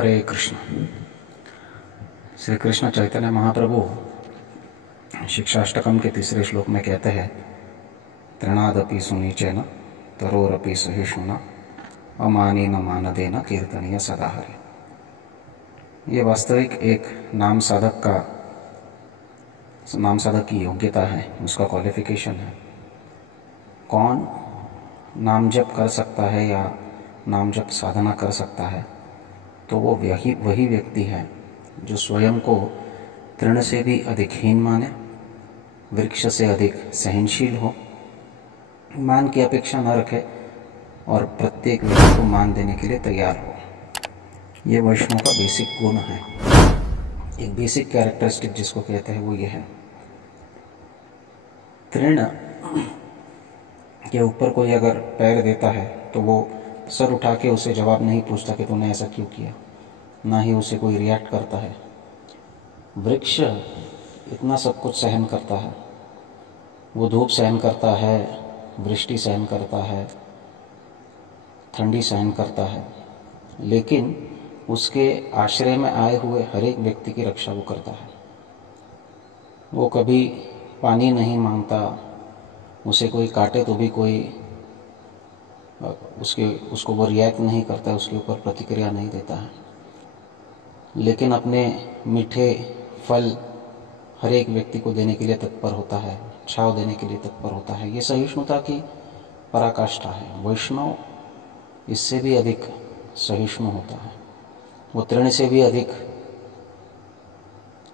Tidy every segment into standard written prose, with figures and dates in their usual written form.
हरे कृष्ण। श्री कृष्ण चैतन्य महाप्रभु शिक्षाष्टकम के तीसरे श्लोक में कहते हैं, तृणादपि सुनीचेन तरोरपि सहिष्णुना अमानेन मानदेन कीर्तनीय सदा हरि। ये वास्तविक एक नाम साधक की योग्यता है, उसका क्वालिफिकेशन है। कौन नाम जप कर सकता है या नाम जप साधना कर सकता है, तो वो वही व्यक्ति है जो स्वयं को तृण से भी अधिक हीन माने, वृक्ष से अधिक सहनशील हो, मान की अपेक्षा न रखे और प्रत्येक व्यक्ति को मान देने के लिए तैयार हो। ये वैष्णव का बेसिक गुण है। एक बेसिक कैरेक्टरिस्टिक जिसको कहते हैं वो ये है। तृण के ऊपर कोई अगर पैर देता है तो वो सर उठा के उसे जवाब नहीं पूछता कि तूने ऐसा क्यों किया, ना ही उसे कोई रिएक्ट करता है। वृक्ष इतना सब कुछ सहन करता है, वो धूप सहन करता है, वृष्टि सहन करता है, ठंडी सहन करता है, लेकिन उसके आश्रय में आए हुए हर एक व्यक्ति की रक्षा वो करता है। वो कभी पानी नहीं मांगता, उसे कोई काटे तो भी कोई उसको वो रिएक्ट नहीं करता, उसके ऊपर प्रतिक्रिया नहीं देता है, लेकिन अपने मीठे फल हर एक व्यक्ति को देने के लिए तत्पर होता है, छाव देने के लिए तत्पर होता है। ये सहिष्णुता की पराकाष्ठा है। वैष्णव इससे भी अधिक सहिष्णु होता है, वो तृण से भी अधिक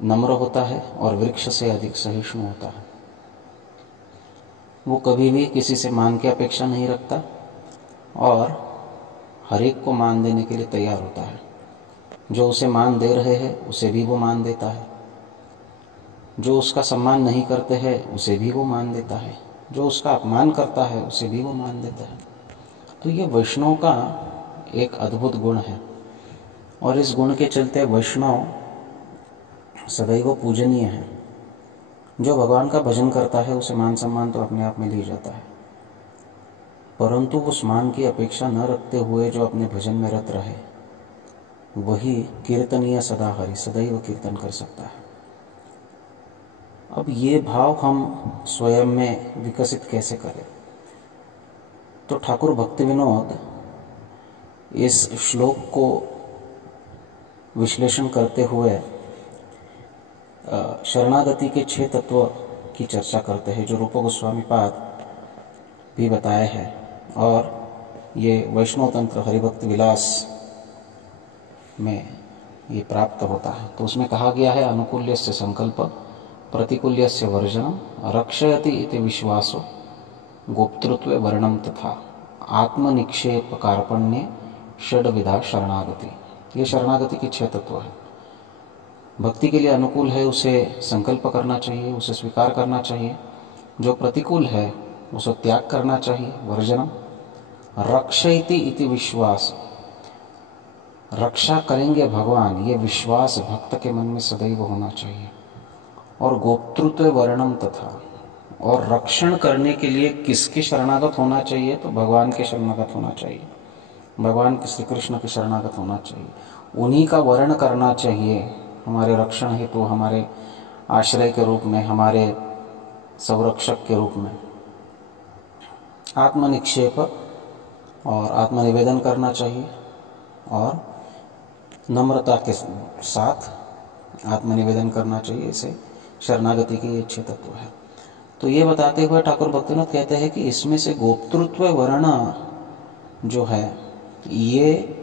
नम्र होता है और वृक्ष से अधिक सहिष्णु होता है। वो कभी भी किसी से मान की अपेक्षा नहीं रखता और हर एक को मान देने के लिए तैयार होता है। जो उसे मान दे रहे हैं उसे भी वो मान देता है, जो उसका सम्मान नहीं करते हैं उसे भी वो मान देता है, जो उसका अपमान करता है उसे भी वो मान देता है। तो ये वैष्णव का एक अद्भुत गुण है और इस गुण के चलते वैष्णव सदैव पूजनीय है। जो भगवान का भजन करता है उसे मान सम्मान तो अपने आप में ली जाता है, परंतु उस मान की अपेक्षा न रखते हुए जो अपने भजन में रत रहे वही कीर्तनीय सदा हरि, सदैव कीर्तन कर सकता है। अब ये भाव हम स्वयं में विकसित कैसे करें? तो ठाकुर भक्ति विनोद इस श्लोक को विश्लेषण करते हुए शरणागति के 6 तत्व की चर्चा करते हैं, जो रूप गोस्वामी पाद भी बताए हैं और ये वैष्णव तंत्र हरिभक्त विलास में ये प्राप्त होता है। तो उसमें कहा गया है, अनुकूल्यस्य संकल्प, प्रतिकूल्यस्य वर्जनम, रक्षयति इति विश्वासो, गोप्तृत्वे वर्णम तथा आत्मनिक्षेप कार्पण्ये षड्विधा शरणागति। ये शरणागति के 6 तत्व है। भक्ति के लिए अनुकूल है उसे संकल्प करना चाहिए, उसे स्वीकार करना चाहिए। जो प्रतिकूल है उसे त्याग करना चाहिए, वर्जनम। रक्षयति इति विश्वास, रक्षा करेंगे भगवान, ये विश्वास भक्त के मन में सदैव होना चाहिए। और गोप्तृत्व वर्णम तथा, और रक्षण करने के लिए किसके शरणागत होना चाहिए? तो भगवान के शरणागत होना चाहिए, भगवान श्री कृष्ण के शरणागत होना चाहिए, उन्हीं का वर्ण करना चाहिए। हमारे रक्षण हेतु तो हमारे आश्रय के रूप में, हमारे संरक्षक के रूप में आत्मनिक्षेप और आत्मनिवेदन करना चाहिए और नम्रता के साथ आत्मनिवेदन करना चाहिए। इसे शरणागति के ये 6 तत्व है। तो ये बताते हुए ठाकुर भक्तिनाथ कहते हैं कि इसमें से गोप्तृत्व वर्ण जो है ये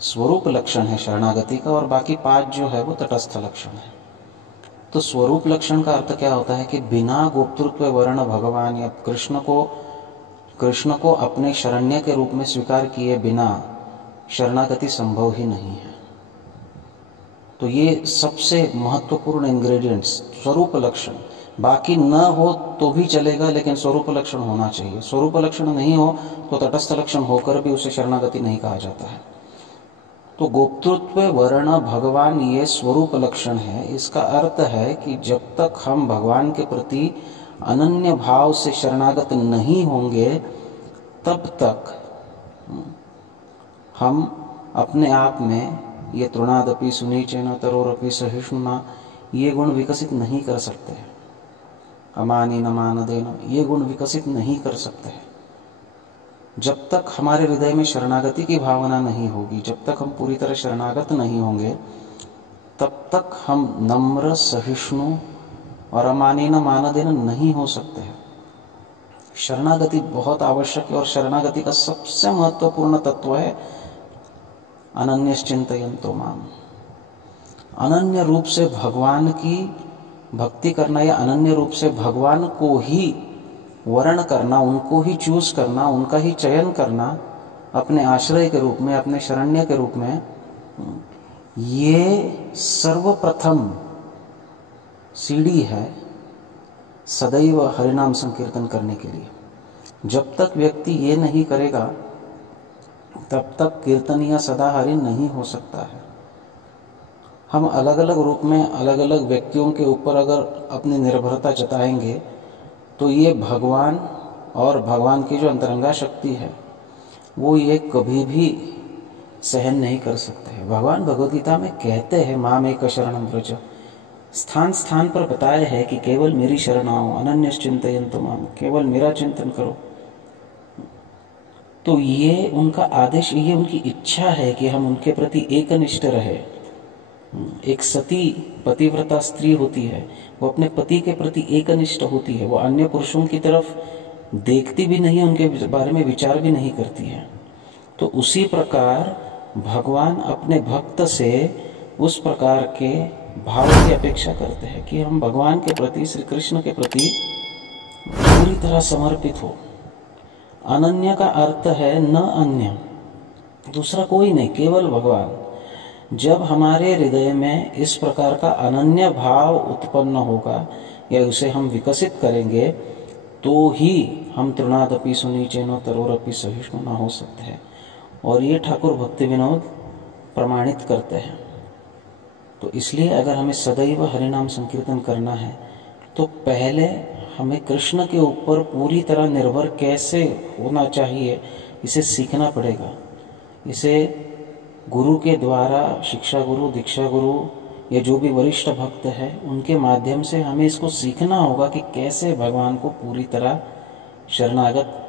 स्वरूप लक्षण है शरणागति का, और बाकी 5 जो है वो तटस्थ लक्षण है। तो स्वरूप लक्षण का अर्थ क्या होता है कि बिना गोप्तृत्व वर्ण भगवान या कृष्ण को अपने शरण्य के रूप में स्वीकार किए बिना शरणागति संभव ही नहीं है। तो ये सबसे महत्वपूर्ण इंग्रेडिएंट्स, स्वरूप लक्षण। बाकी न हो तो भी चलेगा, लेकिन स्वरूप लक्षण होना चाहिए। स्वरूप लक्षण नहीं हो तो तटस्थ लक्षण होकर भी उसे शरणागति नहीं कहा जाता है। तो गोप्तृत्व वर्ण भगवान ये स्वरूप लक्षण है। इसका अर्थ है कि जब तक हम भगवान के प्रति अनन्य भाव से शरणागत नहीं होंगे तब तक हम अपने आप में ये तृणादपि सुनीचेन तरोरपि सहिष्णुना, ये गुण विकसित नहीं कर सकते हैं। अमानेन मानदेन, ये गुण विकसित नहीं कर सकते हैं। जब तक हमारे हृदय में शरणागति की भावना नहीं होगी, जब तक हम पूरी तरह शरणागत नहीं होंगे, तब तक हम नम्र, सहिष्णु और अमानेन मानदेन नहीं हो सकते हैं। शरणागति बहुत आवश्यक है और शरणागति का सबसे महत्वपूर्ण तत्व है अनन्यश्चिन्तयन्तो माम। अनन्य रूप से भगवान की भक्ति करना या अनन्य रूप से भगवान को ही वर्ण करना, उनको ही चूज करना, उनका ही चयन करना अपने आश्रय के रूप में, अपने शरण्य के रूप में, ये सर्वप्रथम सीढ़ी है सदैव हरिनाम संकीर्तन करने के लिए। जब तक व्यक्ति ये नहीं करेगा तब तक कीर्तन या सदा हरि नहीं हो सकता है। हम अलग अलग रूप में अलग अलग व्यक्तियों के ऊपर अगर अपनी निर्भरता जताएंगे तो ये भगवान और भगवान की जो अंतरंगा शक्ति है वो ये कभी भी सहन नहीं कर सकते हैं। भगवान भगवद गीता में कहते हैं माम एक शरणं व्रज, स्थान स्थान पर बताया है कि केवल मेरी शरण आओ, अनन्यश्चिन्तयन्तो माम, केवल मेरा चिंतन करो। तो ये उनका आदेश, ये उनकी इच्छा है कि हम उनके प्रति एकनिष्ठ रहे। एक सती पतिव्रता स्त्री होती है, वो अपने पति के प्रति एकनिष्ठ होती है, वो अन्य पुरुषों की तरफ देखती भी नहीं, उनके बारे में विचार भी नहीं करती है। तो उसी प्रकार भगवान अपने भक्त से उस प्रकार के भाव की अपेक्षा करते हैं कि हम भगवान के प्रति, श्री कृष्ण के प्रति पूरी तरह समर्पित हो। अनन्य का अर्थ है न अन्य, दूसरा कोई नहीं, केवल भगवान। जब हमारे हृदय में इस प्रकार का अनन्य भाव उत्पन्न होगा या उसे हम विकसित करेंगे तो ही हम तृणादपि सुनीचेन तरोरपि सहिष्णुना हो सकते हैं। और ये ठाकुर भक्ति विनोद प्रमाणित करते हैं। तो इसलिए अगर हमें सदैव हरिनाम संकीर्तन करना है तो पहले हमें कृष्ण के ऊपर पूरी तरह निर्भर कैसे होना चाहिए इसे सीखना पड़ेगा। इसे गुरु के द्वारा, शिक्षा गुरु, दीक्षा गुरु या जो भी वरिष्ठ भक्त है उनके माध्यम से हमें इसको सीखना होगा कि कैसे भगवान को पूरी तरह शरणागत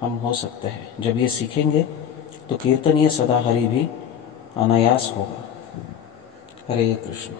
हम हो सकते हैं। जब ये सीखेंगे तो कीर्तन ये सदा हरि भी अनायास होगा। हरे कृष्ण।